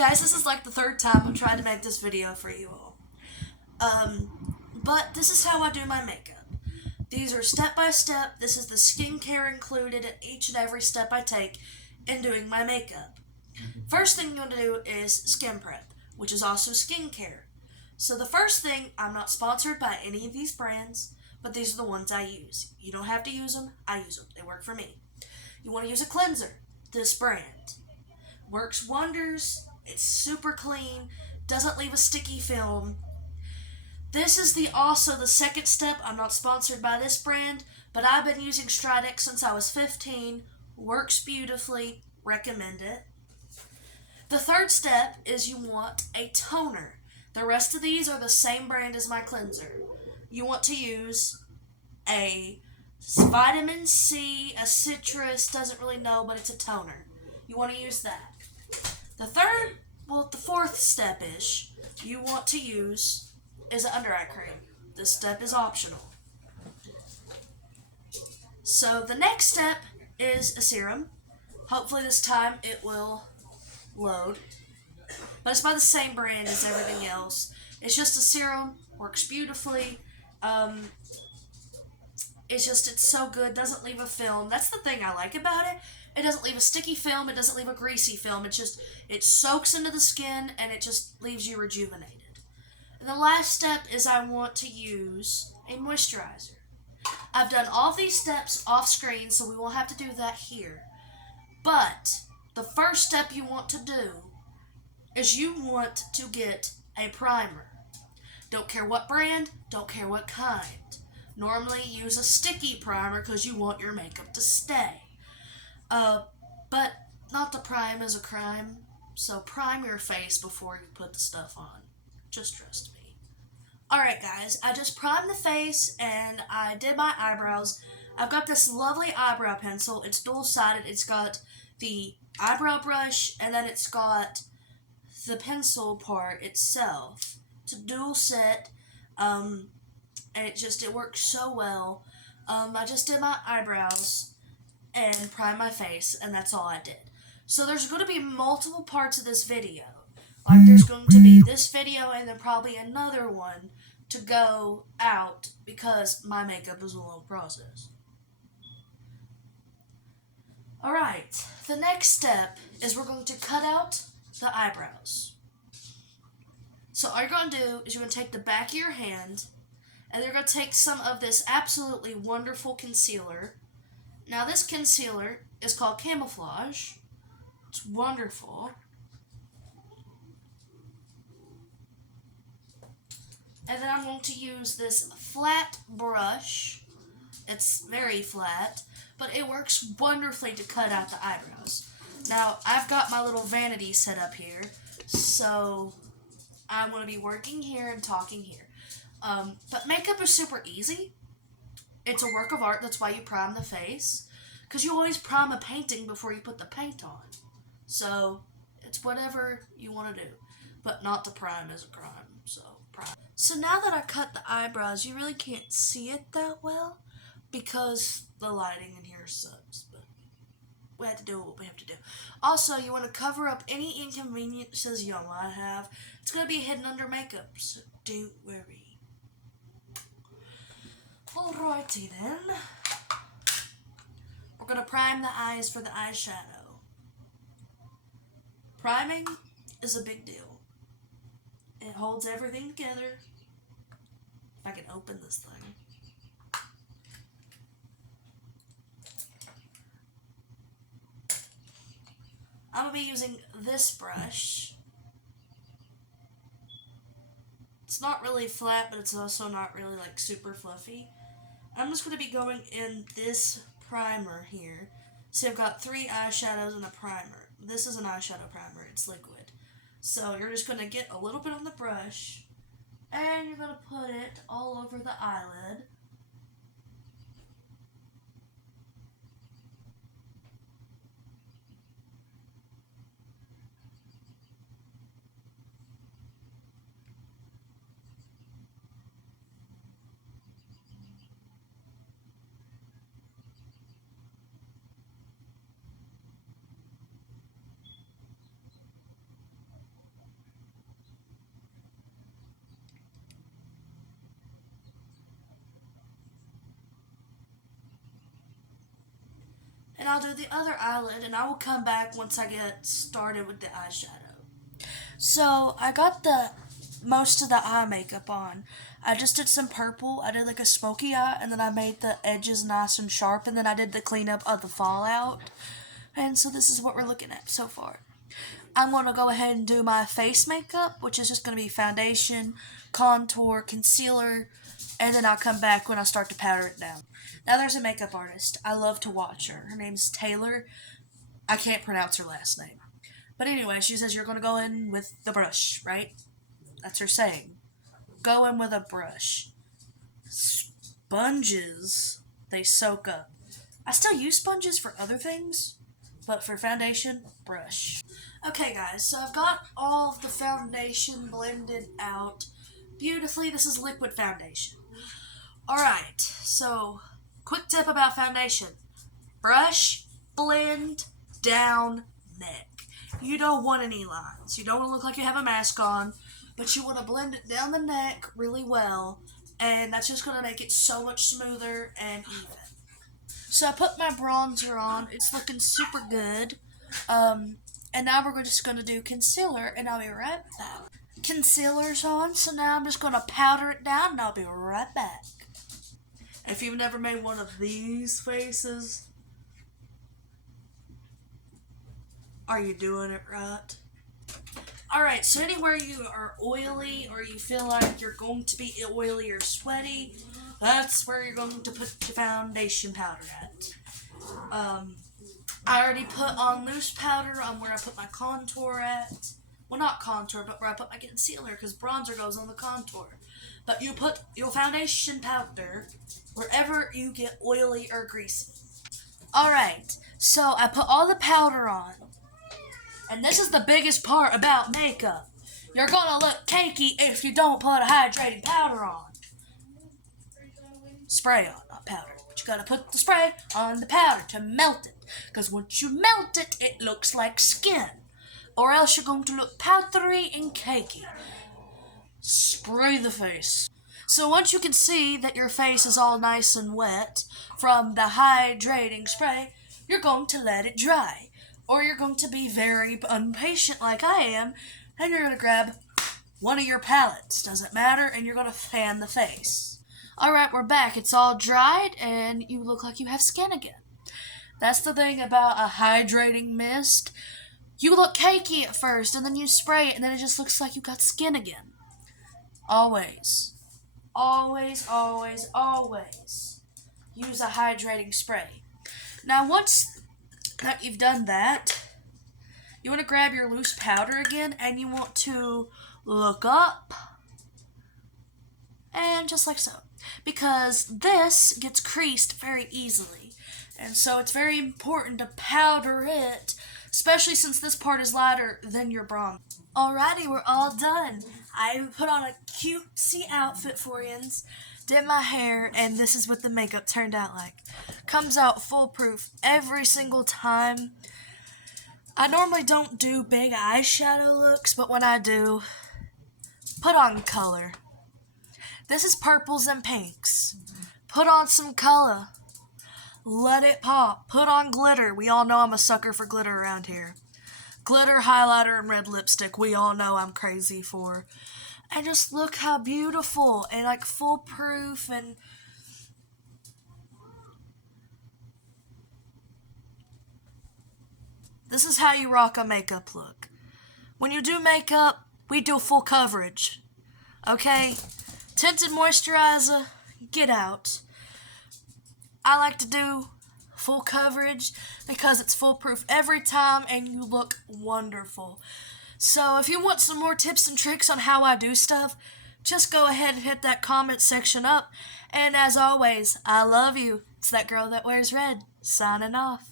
guys, this is like the third time I'm trying to make this video for you all. But this is how I do my makeup. These are step by step. This is the skincare included in each and every step I take in doing my makeup. First thing you're going to do is skin prep, which is also skincare. So the first thing, I'm not sponsored by any of these brands, but these are the ones I use. You don't have to use them. I use them. They work for me. You want to use a cleanser. This brand works wonders. It's super clean. Doesn't leave a sticky film. This is also the second step. I'm not sponsored by this brand, but I've been using Stridex since I was 15. Works beautifully. Recommend it. The third step is you want a toner. The rest of these are the same brand as my cleanser. You want to use a vitamin C, a citrus, doesn't really know, but it's a toner. You want to use that. The fourth step-ish you want to use is an under eye cream. This step is optional. So the next step is a serum. Hopefully this time it will load. But it's by the same brand as everything else. It's just a serum, works beautifully. It's so good, doesn't leave a film. That's the thing I like about it. It doesn't leave a sticky film, it doesn't leave a greasy film. It soaks into the skin and it just leaves you rejuvenated. And the last step is I want to use a moisturizer. I've done all these steps off screen, so we won't have to do that here. But the first step you want to do is you want to get a primer. Don't care what brand, don't care what kind. Normally use a sticky primer because you want your makeup to stay. But not to prime is a crime, so prime your face before you put the stuff on. Just trust me. Alright guys, I just primed the face and I did my eyebrows. I've got this lovely eyebrow pencil. It's dual-sided. It's got the eyebrow brush and then it's got the pencil part itself. It's a dual set, and it works so well. I just did my eyebrows and primed my face, and that's all I did. So there's going to be multiple parts of this video. Like there's going to be this video and then probably another one to go out because my makeup is a long process. Alright, the next step is we're going to cut out the eyebrows. So all you're going to do is you're going to take the back of your hand and you're going to take some of this absolutely wonderful concealer. Now this concealer is called Camouflage. It's wonderful. And then I'm going to use this flat brush. It's very flat, but it works wonderfully to cut out the eyebrows. Now, I've got my little vanity set up here, so I'm going to be working here and talking here. But makeup is super easy. It's a work of art. That's why you prime the face. Because you always prime a painting before you put the paint on. So, it's whatever you want to do. But not to prime is a crime, so prime. So now that I cut the eyebrows, you really can't see it that well because the lighting in here sucks. But we have to do what we have to do. Also, you want to cover up any inconveniences you might have. It's going to be hidden under makeup, so don't worry. Alrighty then. We're going to prime the eyes for the eyeshadow. Priming is a big deal. It holds everything together. If I can open this thing. I'm going to be using this brush. It's not really flat, but it's also not really like super fluffy. I'm just going to be going in this primer here. See, I've got 3 eyeshadows and a primer. This is an eyeshadow primer. It's liquid. So you're just going to get a little bit on the brush, and you're going to put it all over the eyelid. and I'll do the other eyelid, and I will come back once I get started with the eyeshadow. So I got the most of the eye makeup on. I just did some purple. I did like a smoky eye, and then I made the edges nice and sharp, and then I did the cleanup of the fallout. And so this is what we're looking at so far. I'm going to go ahead and do my face makeup, which is just going to be foundation, contour, concealer, and then I'll come back when I start to powder it down. Now there's a makeup artist. I love to watch her. Her name's Taylor. I can't pronounce her last name. But anyway, she says you're going to go in with the brush, right? That's her saying. Go in with a brush. Sponges, they soak up. I still use sponges for other things, but for foundation, brush. Okay guys, so I've got all of the foundation blended out beautifully. This is liquid foundation. Alright, so quick tip about foundation. Brush, blend, down, neck. You don't want any lines. You don't want to look like you have a mask on, but you want to blend it down the neck really well, and that's just going to make it so much smoother and even. So I put my bronzer on. It's looking super good. And now we're just going to do concealer, and I'll be right back. Concealer's on, so now I'm just going to powder it down, and I'll be right back. If you've never made one of these faces, are you doing it right? Alright, so anywhere you are oily or you feel like you're going to be oily or sweaty, that's where you're going to put your foundation powder at. I already put on loose powder on where I put my contour at. Well, not contour, but where I put my concealer, because bronzer goes on the contour. But you put your foundation powder wherever you get oily or greasy. Alright, so I put all the powder on. And this is the biggest part about makeup. You're gonna look cakey if you don't put a hydrating powder on. Spray on, not powder. But you gotta put the spray on the powder to melt it. Because once you melt it, it looks like skin. Or else you're going to look powdery and cakey. Spray the face. So once you can see that your face is all nice and wet from the hydrating spray, you're going to let it dry. Or you're going to be very impatient like I am, and you're going to grab one of your palettes. Doesn't matter, and you're going to fan the face. Alright, we're back. It's all dried, and you look like you have skin again. That's the thing about a hydrating mist. You look cakey at first, and then you spray it, and then it just looks like you got skin again. Always. Always, always, always use a hydrating spray. Now, once that you've done that, you want to grab your loose powder again, and you want to look up, and just like so. Because this gets creased very easily. And so it's very important to powder it, especially since this part is lighter than your bronzer. Alrighty, we're all done. I put on a cutesy outfit for yins, did my hair, and this is what the makeup turned out like. Comes out foolproof every single time. I normally don't do big eyeshadow looks, but when I do, put on color. This is purples and pinks. Put on some color. Let it pop. Put on glitter. We all know I'm a sucker for glitter around here. Glitter, highlighter, and red lipstick. We all know I'm crazy for. And just look how beautiful and like foolproof and this is how you rock a makeup look. When you do makeup, we do full coverage. Okay? Tinted moisturizer, get out. I like to do full coverage because it's foolproof every time and you look wonderful. So if you want some more tips and tricks on how I do stuff, just go ahead and hit that comment section up. And as always, I love you. It's that girl that wears red, signing off.